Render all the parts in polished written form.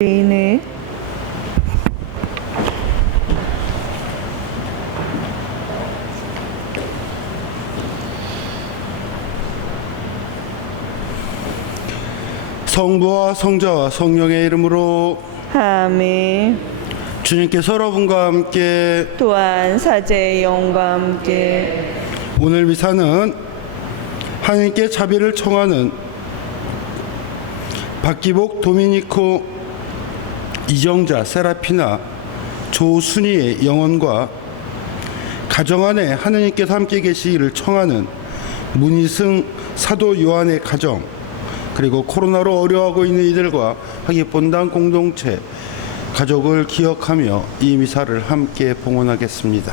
네. 성부와 성자와 성령의 이름으로 아멘. 주님께서 여러분과 함께 또한 사제의 영과 함께 오늘 미사는 하나님께 자비를 청하는 박기복 도미니코 이정자 세라피나 조순이의 영혼과 가정 안에 하나님께서 함께 계시기를 청하는 문희승 사도 요한의 가정, 그리고 코로나로 어려워하고 있는 이들과 하기본당 공동체 가족을 기억하며 이 미사를 함께 봉헌하겠습니다.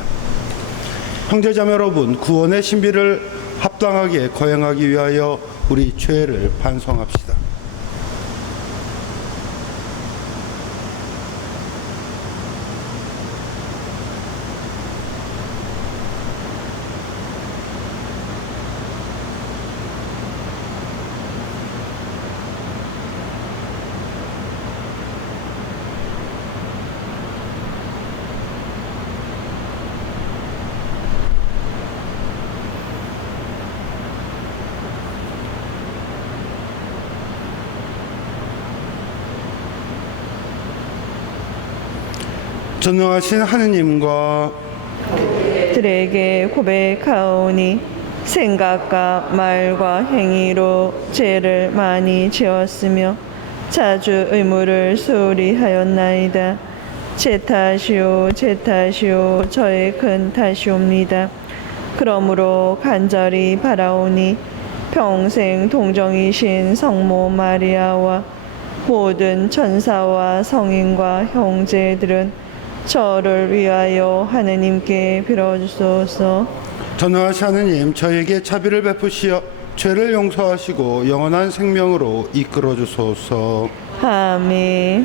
형제자매 여러분, 구원의 신비를 합당하게 거행하기 위하여 우리 죄를 반성합시다. 전능하신 하느님과 들에게 고백하오니 생각과 말과 행위로 죄를 많이 지었으며 자주 의무를 소홀히 하였나이다. 제 탓이요 제 탓이요 저의 큰 탓이옵니다. 그러므로 간절히 바라오니 평생 동정이신 성모 마리아와 모든 천사와 성인과 형제들은 저를 위하여 하느님께 빌어주소서. 전능하신 하느님, 저에게 자비를 베푸시어 죄를 용서하시고 영원한 생명으로 이끌어 주소서. 아멘.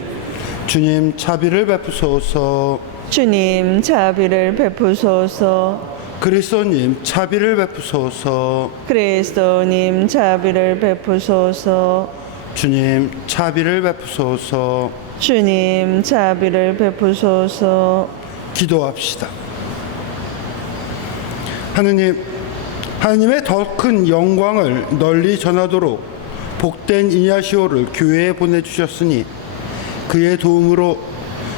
주님, 자비를 베푸소서. 주님 자비를 베푸소서. 그리스도님, 자비를 베푸소서. 그리스도님 자비를 베푸소서. 주님, 자비를 베푸소서. 주님 자비를 베푸소서. 기도합시다. 하느님의 더 큰 영광을 널리 전하도록 복된 이냐시오를 교회에 보내주셨으니 그의 도움으로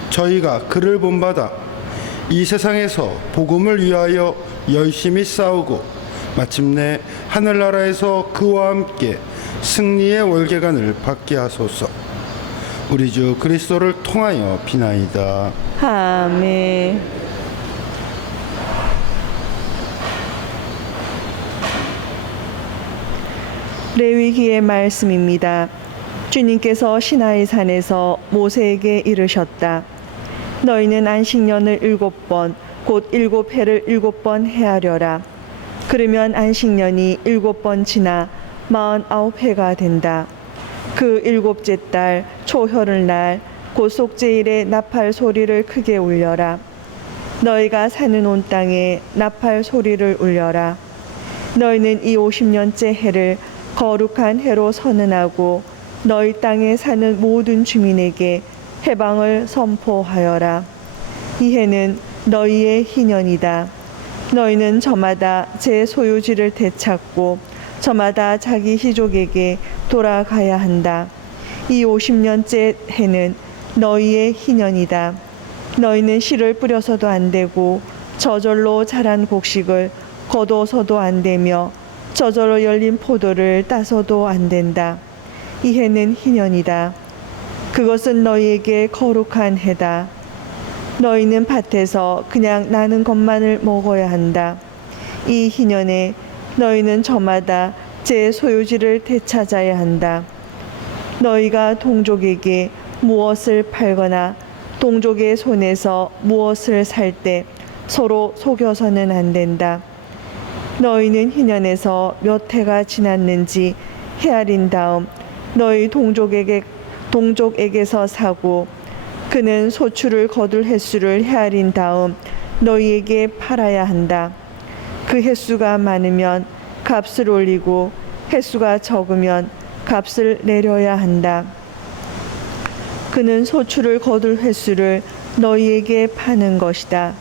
저희가 그를 본받아 이 세상에서 복음을 위하여 열심히 싸우고 마침내 하늘나라에서 그와 함께 승리의 월계관을 받게 하소서. 우리 주 그리스도를 통하여 비나이다. 아멘. 레위기의 말씀입니다. 주님께서 시나이 산에서 모세에게 이르셨다. 너희는 안식년을 7번 곧 7해를 7번 헤아려라. 그러면 안식년이 7번 지나 49해가 된다. 그 7째 달 초혈을 곧 속죄일에 나팔 소리를 크게 울려라. 너희가 사는 온 땅에 나팔 소리를 울려라. 너희는 이 50년째 해를 거룩한 해로 선언하고 너희 땅에 사는 모든 주민에게 해방을 선포하여라. 이 해는 너희의 희년이다. 너희는 저마다 제 소유지를 되찾고 저마다 자기 희족에게 돌아가야 한다. 이 50년째 해는 너희의 희년이다. 너희는 씨를 뿌려서도 안 되고 저절로 자란 곡식을 거둬서도 안 되며 저절로 열린 포도를 따서도 안 된다. 이 해는 희년이다. 그것은 너희에게 거룩한 해다. 너희는 밭에서 그냥 나는 것만을 먹어야 한다. 이 희년에 너희는 저마다 제 소유지를 되찾아야 한다. 너희가 동족에게 무엇을 팔거나 동족의 손에서 무엇을 살 때 서로 속여서는 안 된다. 너희는 희년에서 몇 해가 지났는지 헤아린 다음 너희 동족에게서 사고 그는 소출을 거둘 횟수를 헤아린 다음 너희에게 팔아야 한다. 그 횟수가 많으면 값을 올리고 횟수가 적으면 값을 내려야 한다. 그는 소출을 거둘 횟수를 너희에게 파는 것이다.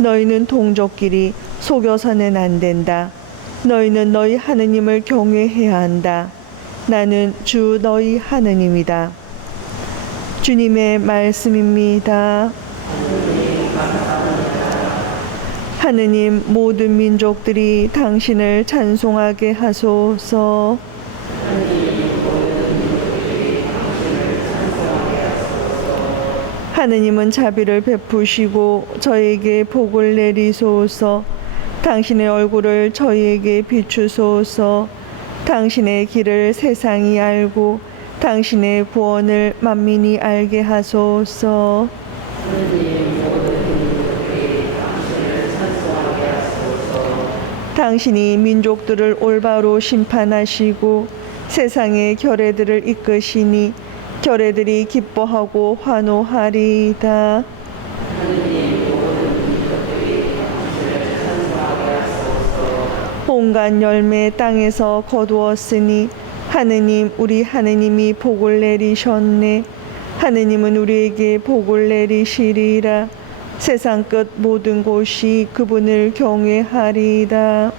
너희는 동족끼리 속여서는 안 된다. 너희는 너희 하느님을 경외해야 한다. 나는 주 너희 하느님이다. 주님의 말씀입니다. 하느님, 모든 민족들이 당신을 찬송하게 하소서. 하느님은 자비를 베푸시고 저에게 복을 내리소서. 당신의 얼굴을 저희에게 비추소서. 당신의 길을 세상이 알고 당신의 구원을 만민이 알게 하소서. 당신이 민족들을 올바로 심판하시고 세상의 결례들을 이끄시니 결례들이 기뻐하고 환호하리이다. 온갖 열매 땅에서 거두었으니 하느님, 우리 하느님이 복을 내리셨네. 하느님은 우리에게 복을 내리시리라. 세상 끝 모든 곳이 그분을 경외하리이다.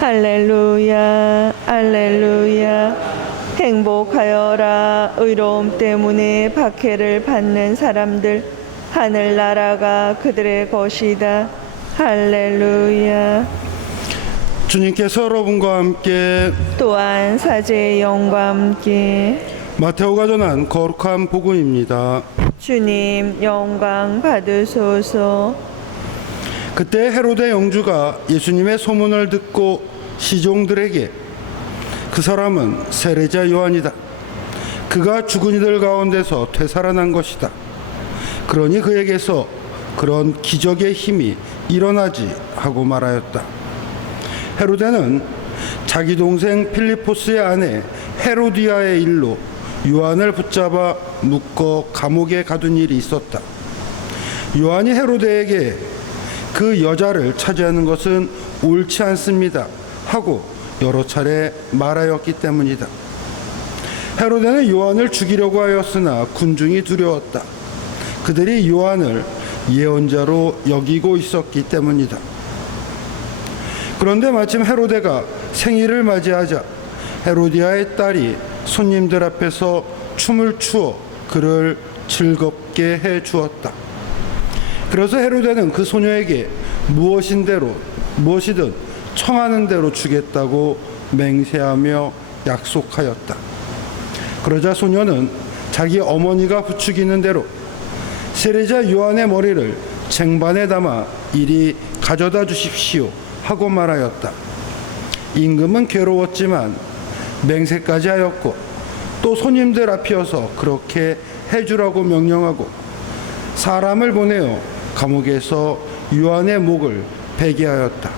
할렐루야, 할렐루야. 행복하여라. 의로움 때문에 박해를 받는 사람들, 하늘나라가 그들의 것이다. 할렐루야. 주님께서 여러분과 함께 또한 사제의 영과 함께 마테오가 전한 거룩한 복음입니다. 주님 영광 받으소서. 그때 헤로데 영주가 예수님의 소문을 듣고 시종들에게 그 사람은 세례자 요한이다. 그가 죽은 이들 가운데서 되살아난 것이다. 그러니 그에게서 그런 기적의 힘이 일어나지 하고 말하였다. 헤로데는 자기 동생 필리포스의 아내 헤로디아의 일로 요한을 붙잡아 묶어 감옥에 가둔 일이 있었다. 요한이 헤로데에게 그 여자를 차지하는 것은 옳지 않습니다 하고 여러 차례 말하였기 때문이다. 헤로데는 요한을 죽이려고 하였으나 군중이 두려웠다. 그들이 요한을 예언자로 여기고 있었기 때문이다. 그런데 마침 헤로데가 생일을 맞이하자 헤로디아의 딸이 손님들 앞에서 춤을 추어 그를 즐겁게 해 주었다. 그래서 헤로데는 그 소녀에게 무엇이든 청하는 대로 주겠다고 맹세하며 약속하였다. 그러자 소녀는 자기 어머니가 부추기는 대로 세례자 요한의 머리를 쟁반에 담아 이리 가져다 주십시오 하고 말하였다. 임금은 괴로웠지만 맹세까지 하였고 또 손님들 앞이어서 그렇게 해주라고 명령하고 사람을 보내어 감옥에서 요한의 목을 베게 하였다.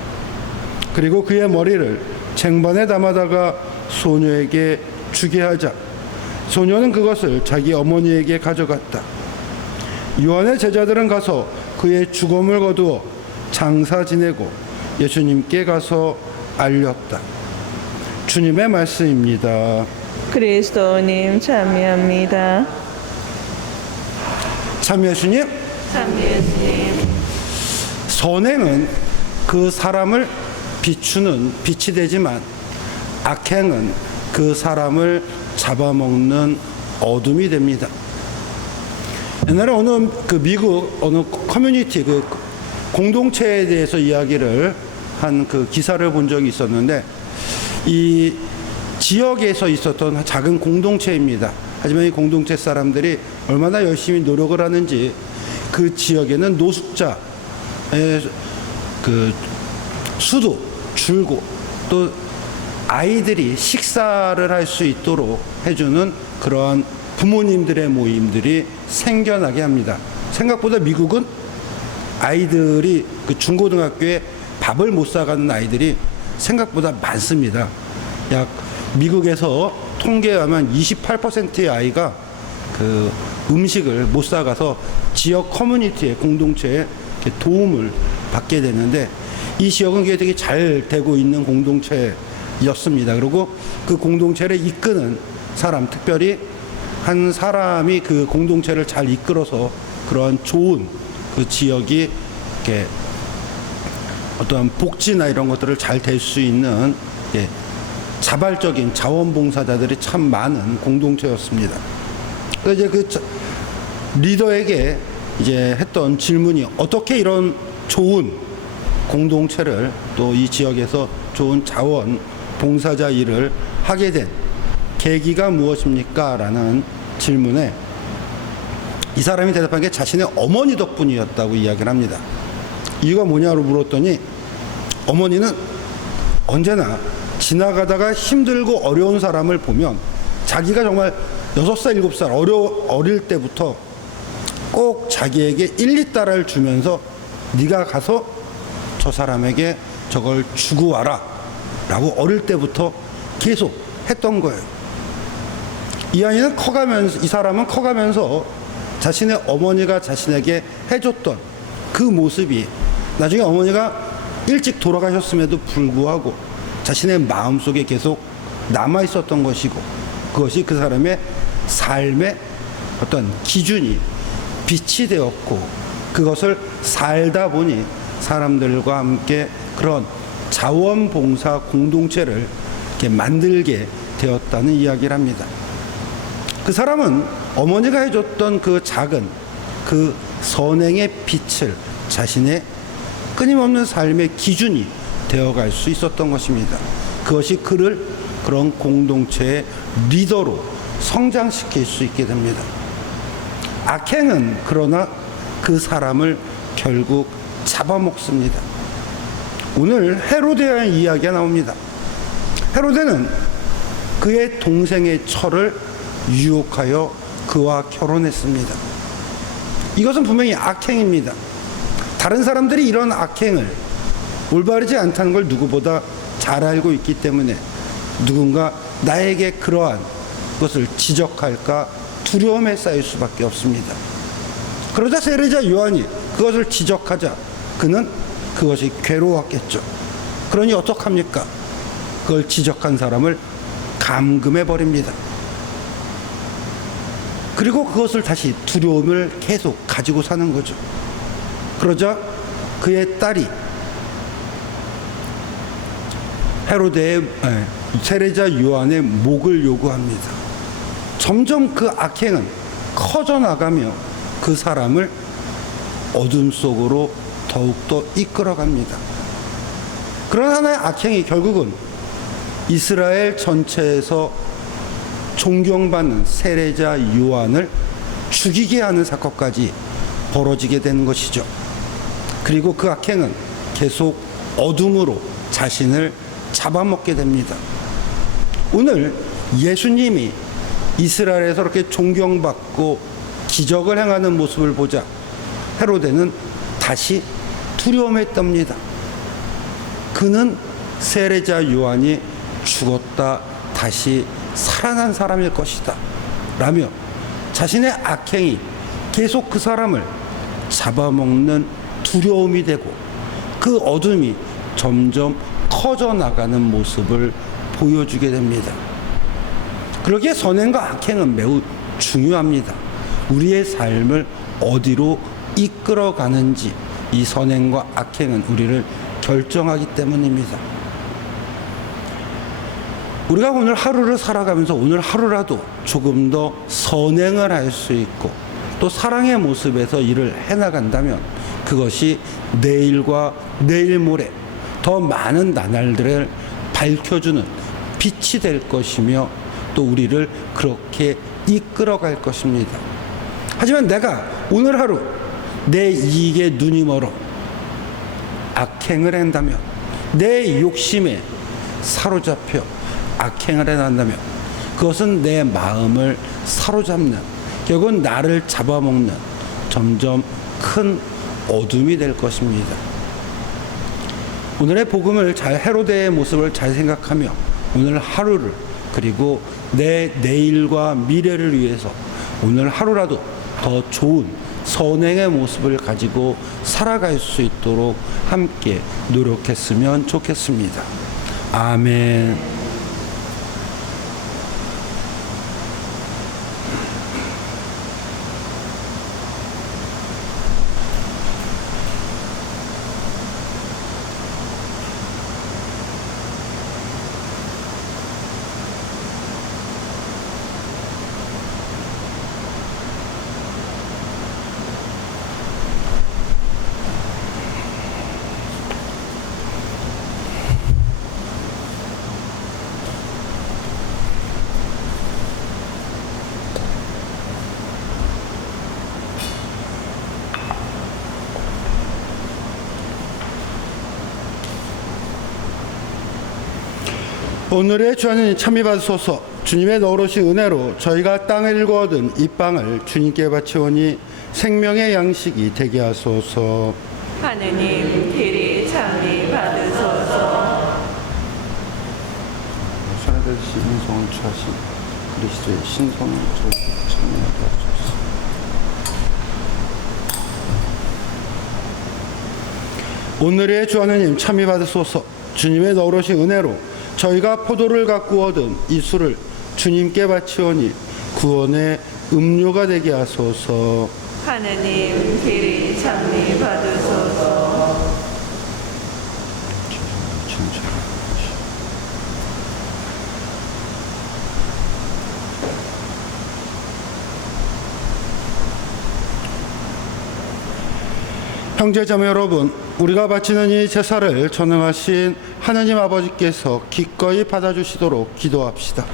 그리고 그의 머리를 쟁반에 담아다가 소녀에게 주게 하자 소녀는 그것을 자기 어머니에게 가져갔다. 요한의 제자들은 가서 그의 죽음을 거두어 장사 지내고 예수님께 가서 알렸다. 주님의 말씀입니다. 그리스도님 참여합니다. 참 예수님, 선행은 그 사람을 비추는 빛이 되지만 악행은 그 사람을 잡아먹는 어둠이 됩니다. 옛날에 어느 미국 어느 커뮤니티 공동체에 대해서 이야기를 한 기사를 본 적이 있었는데 이 지역에서 있었던 작은 공동체입니다. 하지만 이 공동체 사람들이 얼마나 열심히 노력을 하는지 그 지역에는 노숙자의 수도 줄고 또 아이들이 식사를 할 수 있도록 해주는 그러한 부모님들의 모임들이 생겨나게 합니다. 생각보다 미국은 아이들이 중고등학교에 밥을 못 사가는 아이들이 생각보다 많습니다. 약 미국에서 통계하면 28%의 아이가 음식을 못 사가서 지역 커뮤니티의 공동체에 도움을 받게 되는데 이 지역은 그게 되게 잘 되고 있는 공동체라고 공동체였습니다. 그리고 그 공동체를 이끄는 사람, 특별히 한 사람이 그 공동체를 잘 이끌어서 그러한 좋은 그 지역이 이렇게 어떤 복지나 이런 것들을 잘 될 수 있는 자발적인 자원봉사자들이 참 많은 공동체였습니다. 그래서 이제 그 리더에게 이제 했던 질문이 어떻게 이런 좋은 공동체를 또 이 지역에서 좋은 자원봉사자 일을 하게 된 계기가 무엇입니까? 라는 질문에 이 사람이 대답한 게 자신의 어머니 덕분이었다고 이야기를 합니다. 이유가 뭐냐고 물었더니 어머니는 언제나 지나가다가 힘들고 어려운 사람을 보면 자기가 정말 6살, 7살 어릴 때부터 꼭 자기에게 1~2달러를 주면서 네가 가서 저 사람에게 저걸 주고 와라 라고 어릴 때부터 계속 했던 거예요. 이 사람은 커가면서 자신의 어머니가 자신에게 해줬던 그 모습이 나중에 어머니가 일찍 돌아가셨음에도 불구하고 자신의 마음속에 계속 남아 있었던 것이고, 그것이 그 사람의 삶의 어떤 기준이 빛이 되었고, 그것을 살다 보니 사람들과 함께 그런 자원봉사 공동체를 이렇게 만들게 되었다는 이야기를 합니다. 그 사람은 어머니가 해줬던 그 작은 그 선행의 빛을 자신의 끊임없는 삶의 기준이 되어갈 수 있었던 것입니다. 그것이 그를 그런 공동체의 리더로 성장시킬 수 있게 됩니다. 악행은 그러나 그 사람을 결국 잡아먹습니다. 오늘 헤로데의 이야기가 나옵니다. 헤로데는 그의 동생의 철을 유혹하여 그와 결혼했습니다. 이것은 분명히 악행입니다. 다른 사람들이 이런 악행을 올바르지 않다는 걸 누구보다 잘 알고 있기 때문에 누군가 나에게 그러한 것을 지적할까 두려움에 쌓일 수밖에 없습니다. 그러자 세례자 요한이 그것을 지적하자 그는 그것이 괴로웠겠죠. 그러니 어떡합니까? 그걸 지적한 사람을 감금해 버립니다. 그리고 그것을 다시 두려움을 계속 가지고 사는 거죠. 그러자 그의 딸이 헤로데의 세례자 요한의 목을 요구합니다. 점점 그 악행은 커져나가며 그 사람을 어둠 속으로 더욱더 이끌어갑니다. 그런 하나의 악행이 결국은 이스라엘 전체에서 존경받는 세례자 요한을 죽이게 하는 사건까지 벌어지게 되는 것이죠. 그리고 그 악행은 계속 어둠으로 자신을 잡아먹게 됩니다. 오늘 예수님이 이스라엘에서 그렇게 존경받고 기적을 행하는 모습을 보자 헤로데는 다시 두려움에 떱니다. 그는 세례자 요한이 죽었다 다시 살아난 사람일 것이다 라며 자신의 악행이 계속 그 사람을 잡아먹는 두려움이 되고 그 어둠이 점점 커져나가는 모습을 보여주게 됩니다. 그러기에 선행과 악행은 매우 중요합니다. 우리의 삶을 어디로 이끌어가는지 이 선행과 악행은 우리를 결정하기 때문입니다. 우리가 오늘 하루를 살아가면서 오늘 하루라도 조금 더 선행을 할 수 있고 또 사랑의 모습에서 일을 해나간다면 그것이 내일과 내일 모레 더 많은 나날들을 밝혀주는 빛이 될 것이며 또 우리를 그렇게 이끌어갈 것입니다. 하지만 내가 오늘 하루 내 이익에 눈이 멀어 악행을 한다면 내 욕심에 사로잡혀 악행을 해난다면 그것은 내 마음을 사로잡는 결국은 나를 잡아먹는 점점 큰 어둠이 될 것입니다. 오늘의 복음을 헤로데의 모습을 잘 생각하며 오늘 하루를 그리고 내 내일과 미래를 위해서 오늘 하루라도 더 좋은 선행의 모습을 가지고 살아갈 수 있도록 함께 노력했으면 좋겠습니다. 아멘. 오늘의 주 하나님 참여 받으소서. 주님의 너그러신 은혜로 저희가 땅을 일궈 얻은 이 빵을 주님께 바치오니 생명의 양식이 되게 하소서. 하느님 길이 참리 받으소서. 살아계신 인성을 취하신 그리스도의 신성을 저희에게 참여하게 하소서. 오늘의 주 하나님 참여 받으소서. 주님의 너그러신 은혜로 저희가 포도를 갖고 얻은 이 술을 주님께 바치오니 구원의 음료가 되게 하소서. 하느님 길이 참리 받으소서. 형제자매 여러분, 우리가 바치는 이 제사를 전능하신 하나님 아버지께서 기꺼이 받아주시도록 기도합시다.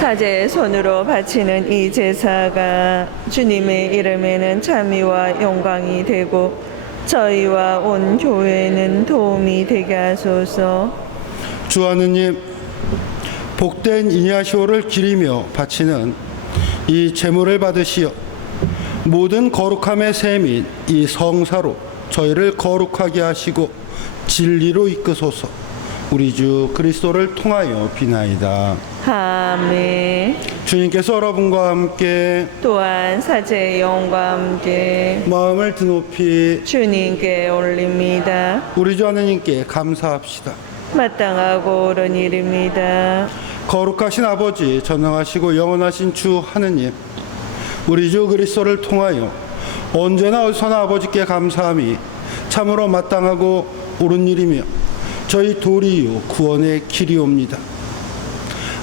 사제의 손으로 바치는 이 제사가 주님의 이름에는 참미와 영광이 되고 저희와 온 교회에는 도움이 되게 하소서. 주 하느님, 복된 이냐시오를 기리며 바치는 이 제물을 받으시어 모든 거룩함의 셈인 이 성사로 저희를 거룩하게 하시고 진리로 이끄소서. 우리 주 그리스도를 통하여 비나이다. 아멘. 주님께서 여러분과 함께 또한 사제의 영과 함께 마음을 드높이 주님께 올립니다. 우리 주 하느님께 감사합시다. 마땅하고 옳은 일입니다. 거룩하신 아버지, 전능하시고 영원하신 주 하느님, 우리 주 그리스도를 통하여 언제나 어디서나 아버지께 감사함이 참으로 마땅하고 옳은 일이며 저희 도리요 구원의 길이옵니다.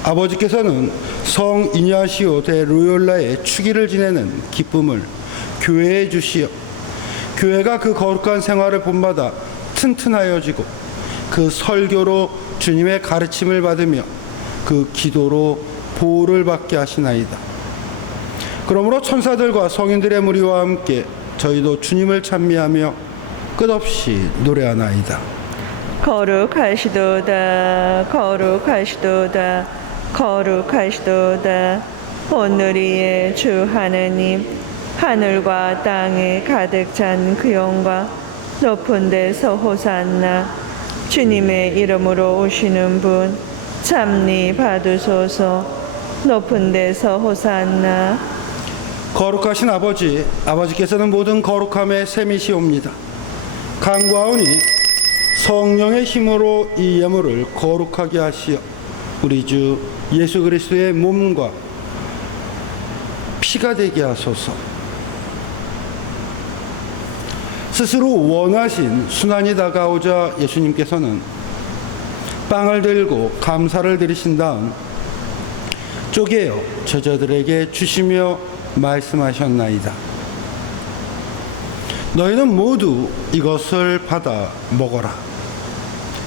아버지께서는 성 이냐시오 대 로욜라의 축일을 지내는 기쁨을 교회에 주시어 교회가 그 거룩한 생활을 본받아 튼튼하여지고 그 설교로 주님의 가르침을 받으며 그 기도로 보호를 받게 하시나이다. 그러므로 천사들과 성인들의 무리와 함께 저희도 주님을 찬미하며 끝없이 노래하나이다. 거룩하시도다 거룩하시도다 거룩하시도다. 오늘이의 주 하느님, 하늘과 땅에 가득 찬 그 영광, 높은 데서 호산나. 주님의 이름으로 오시는 분 참니 받으소서. 높은 데서 호산나. 거룩하신 아버지, 아버지께서는 모든 거룩함의 셈이시옵니다. 간구하오니 성령의 힘으로 이 예물을 거룩하게 하시어 우리 주 예수 그리스도의 몸과 피가 되게 하소서. 스스로 원하신 순환이 다가오자 예수님께서는 빵을 들고 감사를 드리신 다음 쪼개어 제자들에게 주시며 말씀하셨나이다. 너희는 모두 이것을 받아 먹어라.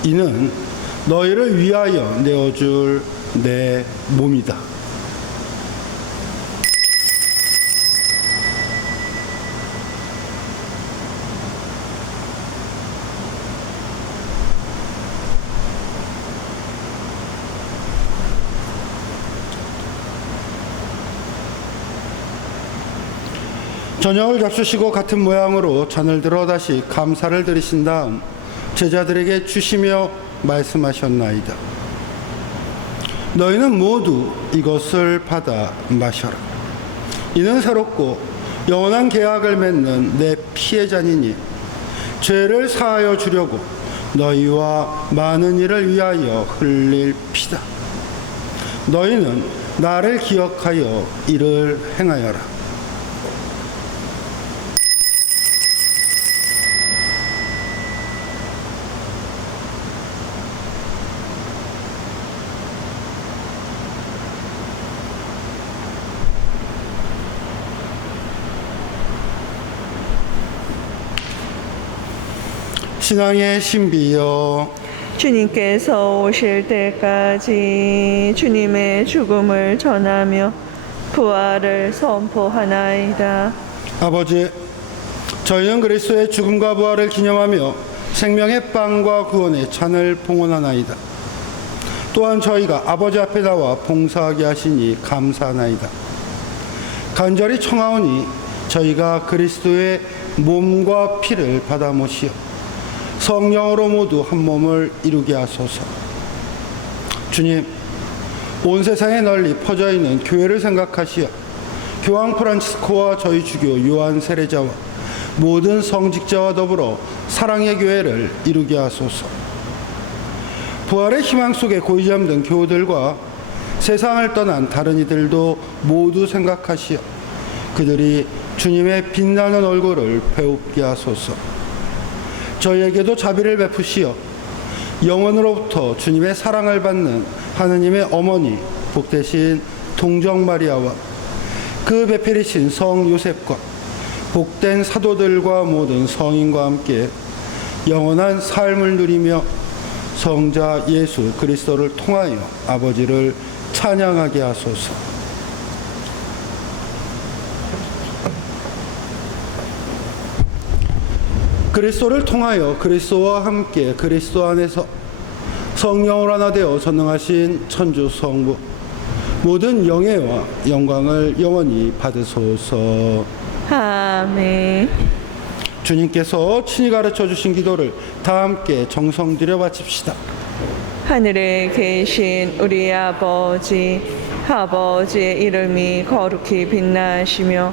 이는 너희를 위하여 내어줄 내 몸이다. 저녁을 잡수시고 같은 모양으로 잔을 들어 다시 감사를 드리신 다음 제자들에게 주시며 말씀하셨나이다. 너희는 모두 이것을 받아 마셔라. 이는 새롭고 영원한 계약을 맺는 내 피의 잔이니 죄를 사하여 주려고 너희와 많은 이를 위하여 흘릴 피다. 너희는 나를 기억하여 이를 행하여라. 신앙의 신비여, 주님께서 오실 때까지 주님의 죽음을 전하며 부활을 선포하나이다. 아버지, 저희는 그리스도의 죽음과 부활을 기념하며 생명의 빵과 구원의 잔을 봉헌하나이다. 또한 저희가 아버지 앞에 나와 봉사하게 하시니 감사하나이다. 간절히 청하오니 저희가 그리스도의 몸과 피를 받아 모시어 성령으로 모두 한 몸을 이루게 하소서. 주님, 온 세상에 널리 퍼져 있는 교회를 생각하시어 교황 프란치스코와 저희 주교 요한 세례자와 모든 성직자와 더불어 사랑의 교회를 이루게 하소서. 부활의 희망 속에 고이 잠든 교우들과 세상을 떠난 다른 이들도 모두 생각하시어 그들이 주님의 빛나는 얼굴을 배웁게 하소서. 저희에게도 자비를 베푸시어 영원으로부터 주님의 사랑을 받는 하느님의 어머니 복되신 동정 마리아와 그 배필이신 성 요셉과 복된 사도들과 모든 성인과 함께 영원한 삶을 누리며 성자 예수 그리스도를 통하여 아버지를 찬양하게 하소서. 그리스도를 통하여 그리스도와 함께 그리스도 안에서 성령으로 하나 되어 전능하신 천주 성부 모든 영예와 영광을 영원히 받으소서. 아멘. 주님께서 친히 가르쳐 주신 기도를 다 함께 정성 들여 바칩시다. 하늘에 계신 우리 아버지, 아버지의 이름이 거룩히 빛나시며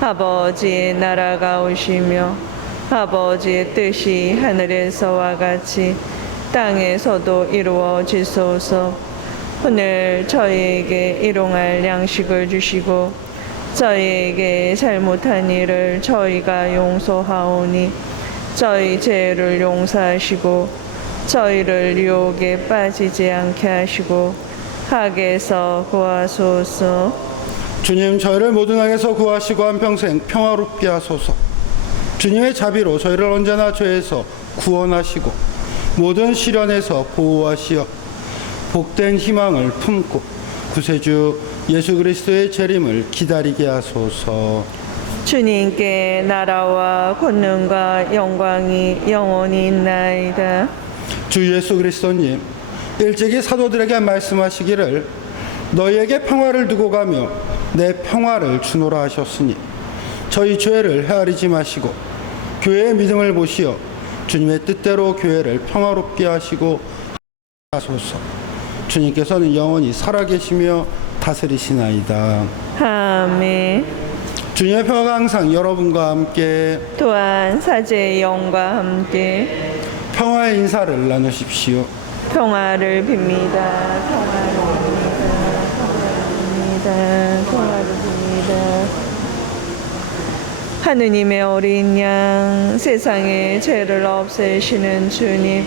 아버지의 나라가 오시며 아버지의 뜻이 하늘에서와 같이 땅에서도 이루어지소서. 오늘 저희에게 일용할 양식을 주시고 저희에게 잘못한 일을 저희가 용서하오니 저희 죄를 용서하시고 저희를 유혹에 빠지지 않게 하시고 악에서 구하소서. 주님, 저희를 모든 악에서 구하시고 한평생 평화롭게 하소서. 주님의 자비로 저희를 언제나 죄에서 구원하시고 모든 시련에서 보호하시어 복된 희망을 품고 구세주 예수 그리스도의 재림을 기다리게 하소서. 주님께 나라와 권능과 영광이 영원히 있나이다. 주 예수 그리스도님, 일찍이 사도들에게 말씀하시기를 너희에게 평화를 두고 가며 내 평화를 주노라 하셨으니 저희 죄를 헤아리지 마시고 교회의 믿음을 보시어 주님의 뜻대로 교회를 평화롭게 하시고 하소서. 주님께서는 영원히 살아계시며 다스리시나이다. 아멘. 주님의 평화가 항상 여러분과 함께 또한 사제의 영과 함께 평화의 인사를 나누십시오. 평화를 빕니다. 평화를 빕니다. 평화를 빕니다. 하느님의 어린 양, 세상의 죄를 없애시는 주님,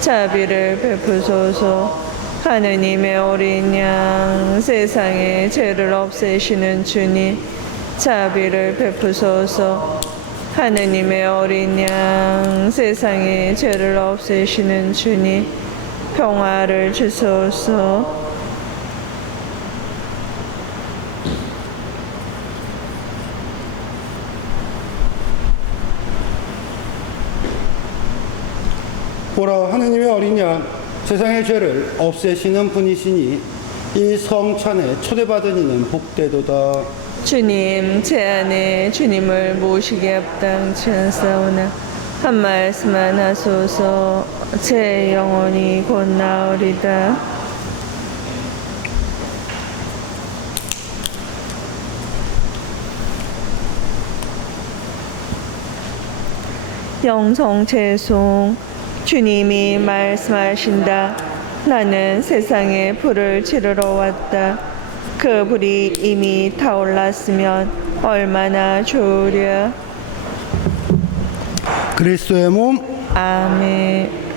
자비를 베푸소서. 하느님의 어린 양, 세상의 죄를 없애시는 주님, 자비를 베푸소서. 하느님의 어린 양, 세상의 죄를 없애시는 주님, 평화를 주소서. 보라, 하느님의 어린 양, 세상의 죄를 없애시는 분이시니 이 성찬에 초대받은 이는 복되도다. 주님, 제 안에 주님을 모시게 합당치 않사오나 한 말씀만 하소서. 제 영혼이 곧 나으리다. 영성 죄송. 주님이 말씀하신다. 나는 세상에 불을 지르러 왔다. 그 불이 이미 타올랐으면 얼마나 좋으랴. 그리스도의 몸 아멘.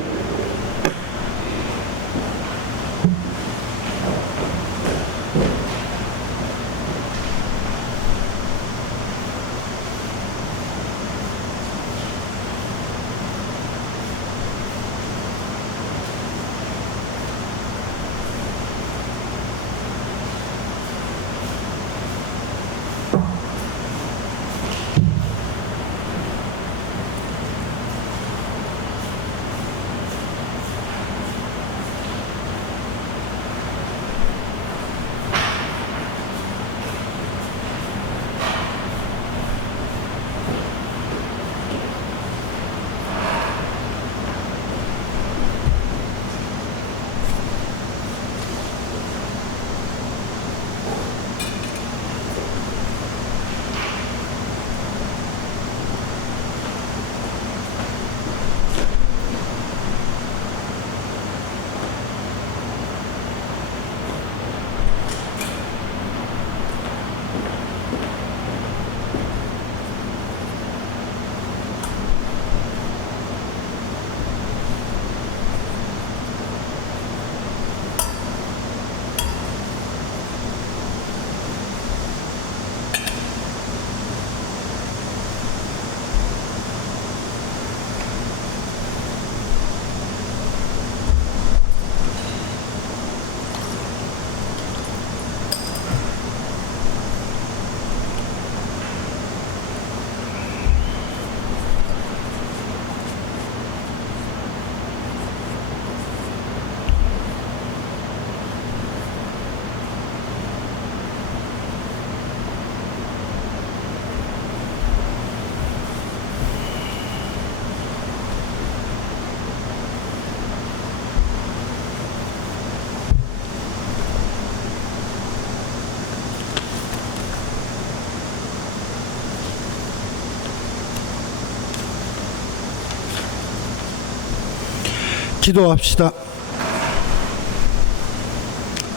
기도합시다.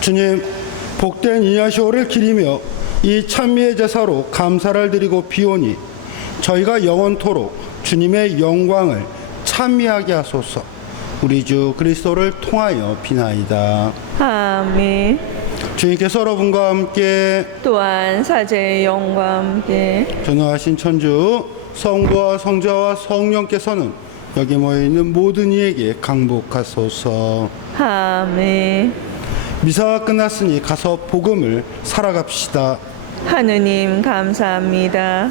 주님, 복된 이냐시오를 기리며 이 찬미의 제사로 감사를 드리고 비오니 저희가 영원토록 주님의 영광을 찬미하게 하소서. 우리 주 그리스도를 통하여 비나이다. 아멘. 주님께서 여러분과 함께 또한 사제의 영과 함께 전능하신 천주 성부와 성자와 성령께서는 여기 모여있는 모든 이에게 강복하소서. 아멘. 미사가 끝났으니 가서 복음을 살아갑시다. 하느님 감사합니다.